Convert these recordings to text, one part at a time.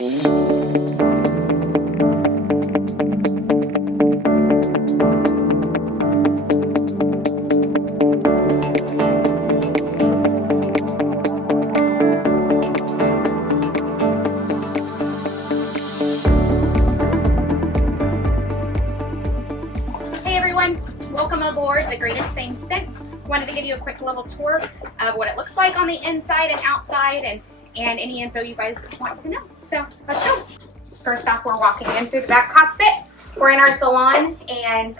Welcome aboard The Greatest Thing Since. Wanted to give you a quick little tour of what it looks like on the inside and outside, and any info you guys want to know. So let's go. First off, we're walking in through the back cockpit. We're in our salon, and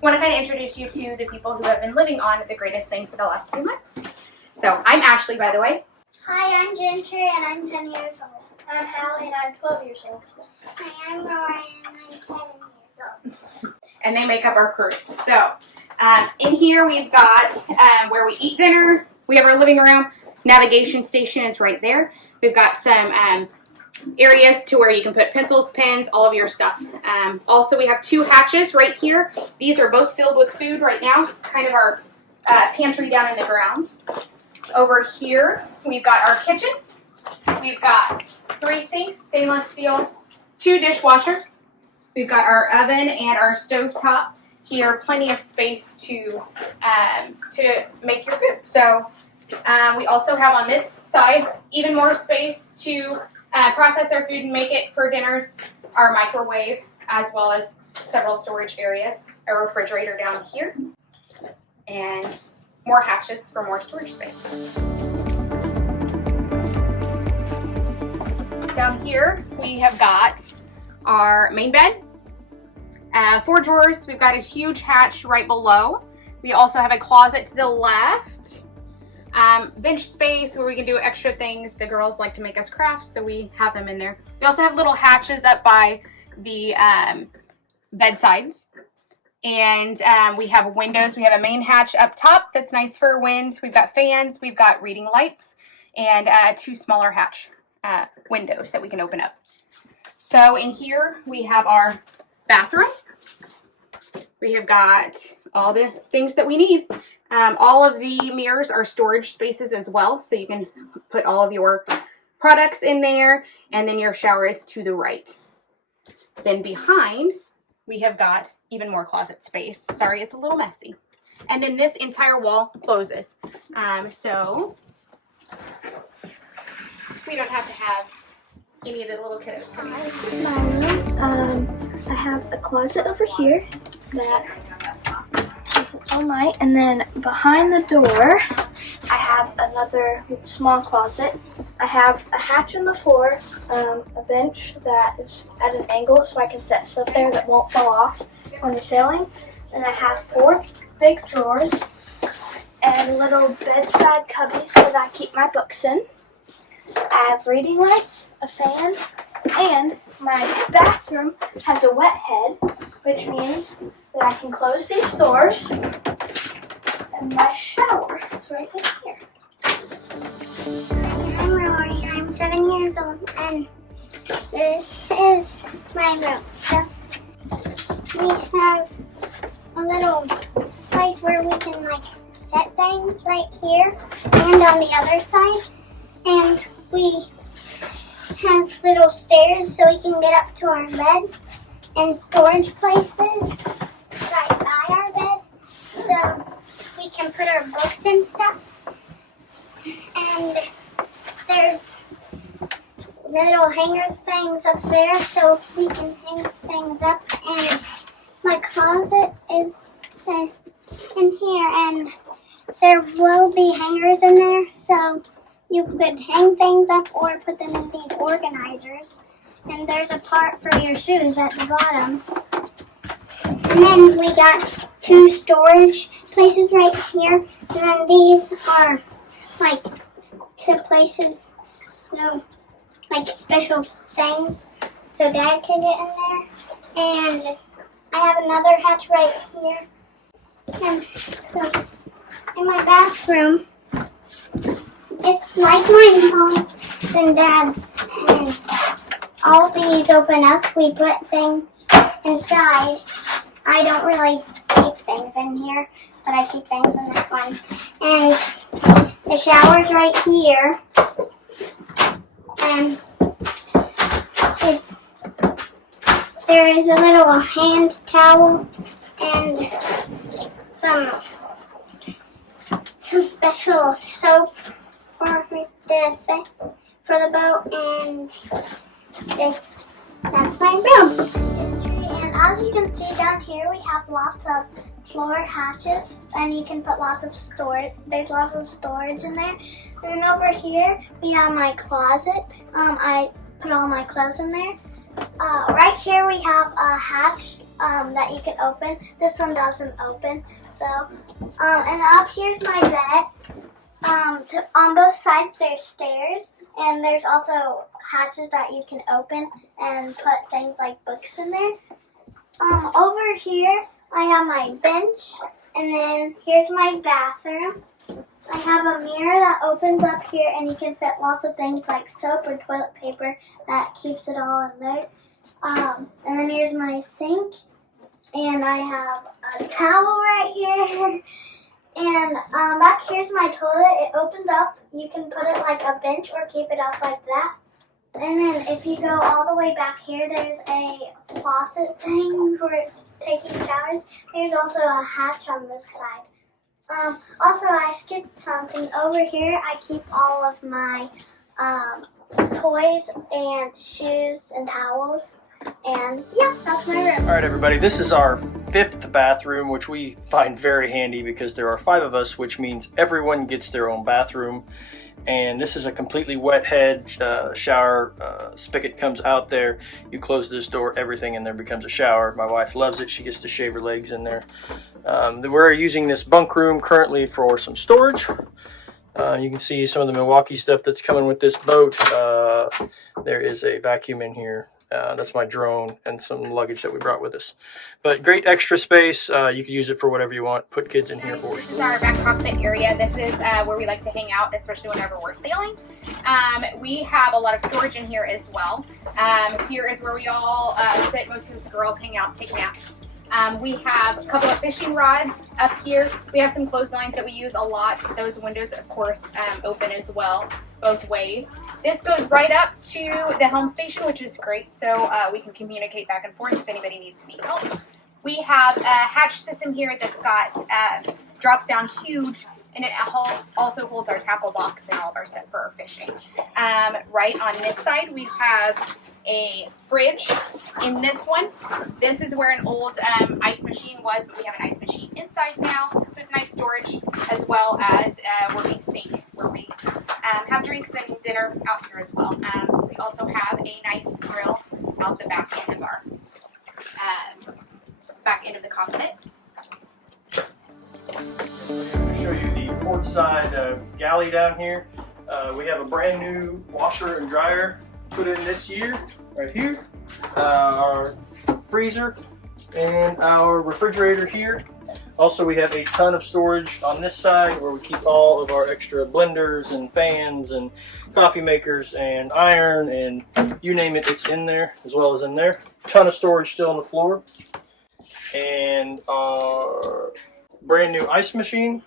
want to kind of introduce you to the people who have been living on The Greatest Thing for the last few months. So I'm Ashley, by the way. Hi, I'm Gentry, and I'm 10 years old. I'm Hallie, and I'm 12 years old. Hi, I'm Rory, and I'm 7 years old. And they make up our crew. So in here we've got where we eat dinner. We have our living room. Navigation station is right there. We've got some areas to where you can put pencils, pens, all of your stuff. Also, we have 2 hatches right here. These are both filled with food right now, kind of our pantry down in the ground. Over here, we've got our kitchen. We've got 3 sinks, stainless steel, 2 dishwashers. We've got our oven and our stove top here, plenty of space to make your food. So we also have on this side even more space to process our food and make it for dinners, our microwave, as well as several storage areas, a refrigerator down here, and more hatches for more storage space. Down here we have got our main bed. 4 drawers. We've got a huge hatch right below. We also have a closet to the left. Bench space where we can do extra things. The girls like to make us crafts, so we have them in there. We also have little hatches up by the bedsides. And we have windows. We have a main hatch up top that's nice for wind. We've got fans. We've got reading lights. And 2 smaller hatch windows that we can open up. So in here we have our bathroom. We have got all the things that we need. All of the mirrors are storage spaces as well, so you can put all of your products in there, and then your shower is to the right. Then behind, we have got even more closet space. Sorry, it's a little messy. And then this entire wall closes. So we don't have to have any of the little kiddos coming in. This is my room. I have a closet over here that sits all night, and then behind the door I have another small closet. I have a hatch on the floor, a bench that is at an angle so I can set stuff there that won't fall off when you're sailing. And I have 4 big drawers and little bedside cubbies that I keep my books in. I have reading lights, a fan, and my bathroom has a wet head, which means that I can close these doors, and my shower is right in here. I'm Rory, I'm 7 years old, and this is my room. So we have a little place where we can set things right here and on the other side, and we have little stairs so we can get up to our bed, and storage places right by our bed so we can put our books and stuff. And there's little hanger things up there so we can hang things up. And my closet is in here, and there will be hangers in there so you could hang things up or put them in these organizers. And there's a part for your shoes at the bottom. And then we got 2 storage places right here. And then these are to places, so special things so Dad can get in there. And I have another hatch right here. And so in my bathroom, it's like my mom's and Dad's, and all these open up. We put things inside. I don't really keep things in here, but I keep things in that one. And the shower's right here. And there is a little hand towel and some special soap for the boat, and that's my room. And as you can see down here, we have lots of floor hatches, and you can put lots of storage. There's lots of storage in there. And then over here we have my closet. I put all my clothes in there. Right here we have a hatch that you can open. This one doesn't open though. And up here's my bed. On both sides there's stairs, and there's also hatches that you can open and put things like books in there. Over here I have my bench, and then here's my bathroom. I have a mirror that opens up here, and you can fit lots of things like soap or toilet paper that keeps it all in there. And then here's my sink, and I have a towel right here. And back here's my toilet. It opens up. You can put it like a bench or keep it up like that. And then if you go all the way back here, there's a faucet thing for taking showers. There's also a hatch on this side. Also, I skipped something. Over here, I keep all of my toys and shoes and towels. And yeah, that's my room. All right, everybody, this is our 5th bathroom, which we find very handy because there are 5 of us, which means everyone gets their own bathroom. And this is a completely wet head shower. Spigot comes out there. You close this door, everything in there becomes a shower. My wife loves it. She gets to shave her legs in there. We're using this bunk room currently for some storage. You can see some of the Milwaukee stuff that's coming with this boat. There is a vacuum in here. That's my drone and some luggage that we brought with us. But great extra space. You can use it for whatever you want. Put kids in here for This is our back cockpit area. This is where we like to hang out, especially whenever we're sailing. We have a lot of storage in here as well. Here is where we all sit. Most of us girls hang out, take naps. We have a couple of fishing rods up here. We have some clotheslines that we use a lot. Those windows, of course, open as well, both ways. This goes right up to the Helm station, which is great, so we can communicate back and forth if anybody needs any help. We have a hatch system here that's got drops down huge, and it also holds our tackle box and all of our stuff for our fishing. Right on this side, we have a fridge. In this one, this is where an old ice machine was, but we have an ice machine inside now, so it's nice storage, as well as a working sink where we have drinks and dinner out here as well. We also have a nice grill out the back end of our back end of the cockpit. I'm going to show you the port side galley down here. We have a brand new washer and dryer put in this year, right here. Our freezer and our refrigerator here. Also, we have a ton of storage on this side where we keep all of our extra blenders and fans and coffee makers and iron and you name it, it's in there, as well as in there. Ton of storage still on the floor. And our brand new ice machine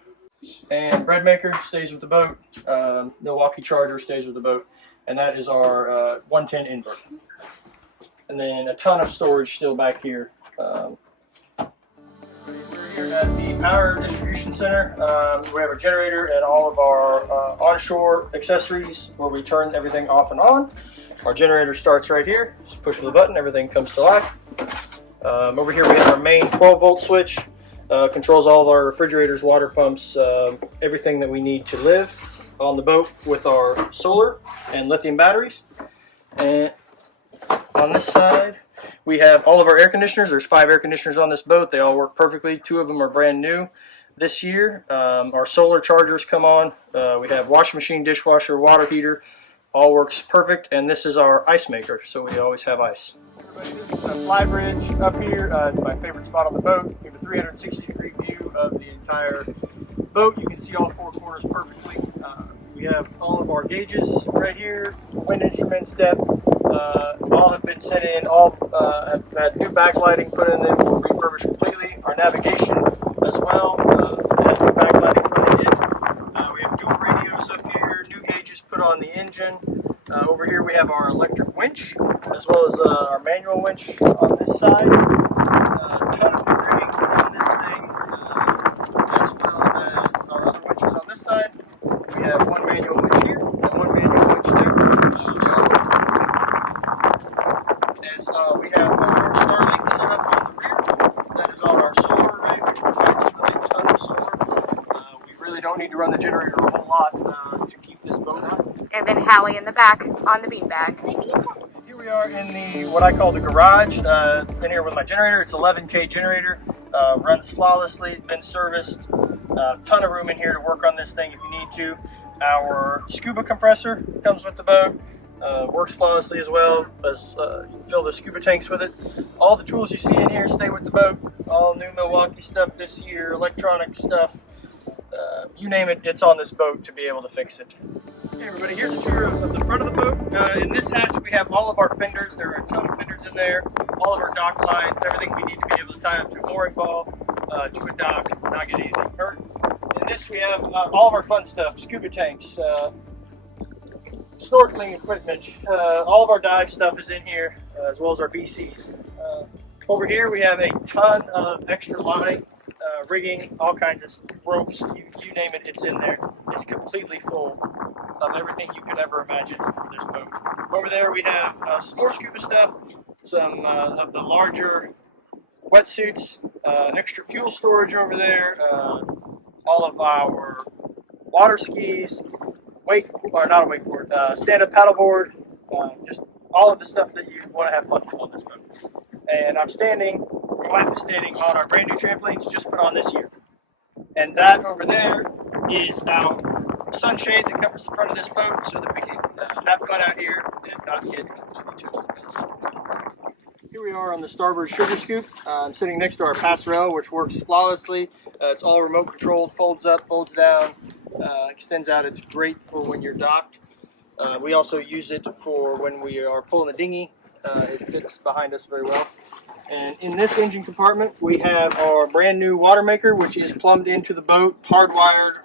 and bread maker stays with the boat. Milwaukee charger stays with the boat, and that is our 110 invert. And then a ton of storage still back here. We're here at the power distribution center. We have a generator and all of our onshore accessories where we turn everything off and on. Our generator starts right here. Just push the button, everything comes to life. Over here we have our main 12-volt switch. Controls all of our refrigerators, water pumps, everything that we need to live on the boat with our solar and lithium batteries. And on this side, we have all of our air conditioners. There's 5 air conditioners on this boat. They all work perfectly. 2 of them are brand new this year. Our solar chargers come on. We have washing machine, dishwasher, water heater. All works perfect. And this is our ice maker, so we always have ice. Everybody, this is the fly bridge up here. It's my favorite spot on the boat. We have a 360-degree view of the entire boat. You can see all 4 corners perfectly. We have all of our gauges right here, wind instruments, depth. All have been sent in. All have had new backlighting put in them, refurbished completely. Our navigation as well has new backlighting put in. We have dual radios up here, new gauges put on the engine. Over here we have our electric winch. as well as our manual winch on this side. Ton of new rigging on this thing, as well as our other winches on this side. We have one manual winch here and one manual winch there. As we have our Starlink set up on the rear. That is on our solar array, which provides us with a ton of solar. We really don't need to run the generator a whole lot to keep this boat on. And then Hallie in the back on the beanbag. Here we are in the what I call the garage. In here with my generator. It's 11K generator. Runs flawlessly. Been serviced. Ton of room in here to work on this thing if you need to. Our scuba compressor comes with the boat. Works flawlessly as well as you can fill the scuba tanks with it. All the tools you see in here stay with the boat. All new Milwaukee stuff this year, electronic stuff. You name it, it's on this boat to be able to fix it. Hey everybody, here's a tour of the front of the boat. In this hatch we have all of our fenders. There are a ton of fenders in there. All of our dock lines, everything we need to be able to tie up to a mooring ball, to a dock, not get anything hurt. In this we have all of our fun stuff, scuba tanks, snorkeling equipment, all of our dive stuff is in here, as well as our BCs. Over here we have a ton of extra line, rigging, all kinds of ropes, you name it, it's in there. It's completely full of everything you could ever imagine for this boat. Over there we have some more scuba stuff, some of the larger wetsuits, extra fuel storage over there, all of our water skis, not a wakeboard, stand-up paddleboard, just all of the stuff that you want to have fun with on this boat. And I'm standing, my wife is standing on our brand new trampolines just put on this year. And that over there is our sunshade that covers the front of this boat so that we can have fun out here and not get completely toasted by the sun. Here we are on the starboard sugar scoop. I'm sitting next to our passerelle, which works flawlessly. It's all remote controlled, folds up, folds down, extends out. It's great for when you're docked. We also use it for when we are pulling the dinghy. It fits behind us very well. And in this engine compartment, we have our brand new water maker, which is plumbed into the boat, hardwired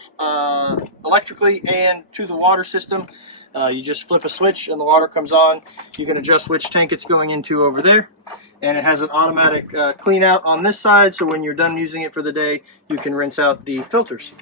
electrically and to the water system. You just flip a switch and the water comes on. You can adjust which tank it's going into over there. And it has an automatic clean out on this side, so when you're done using it for the day, you can rinse out the filters.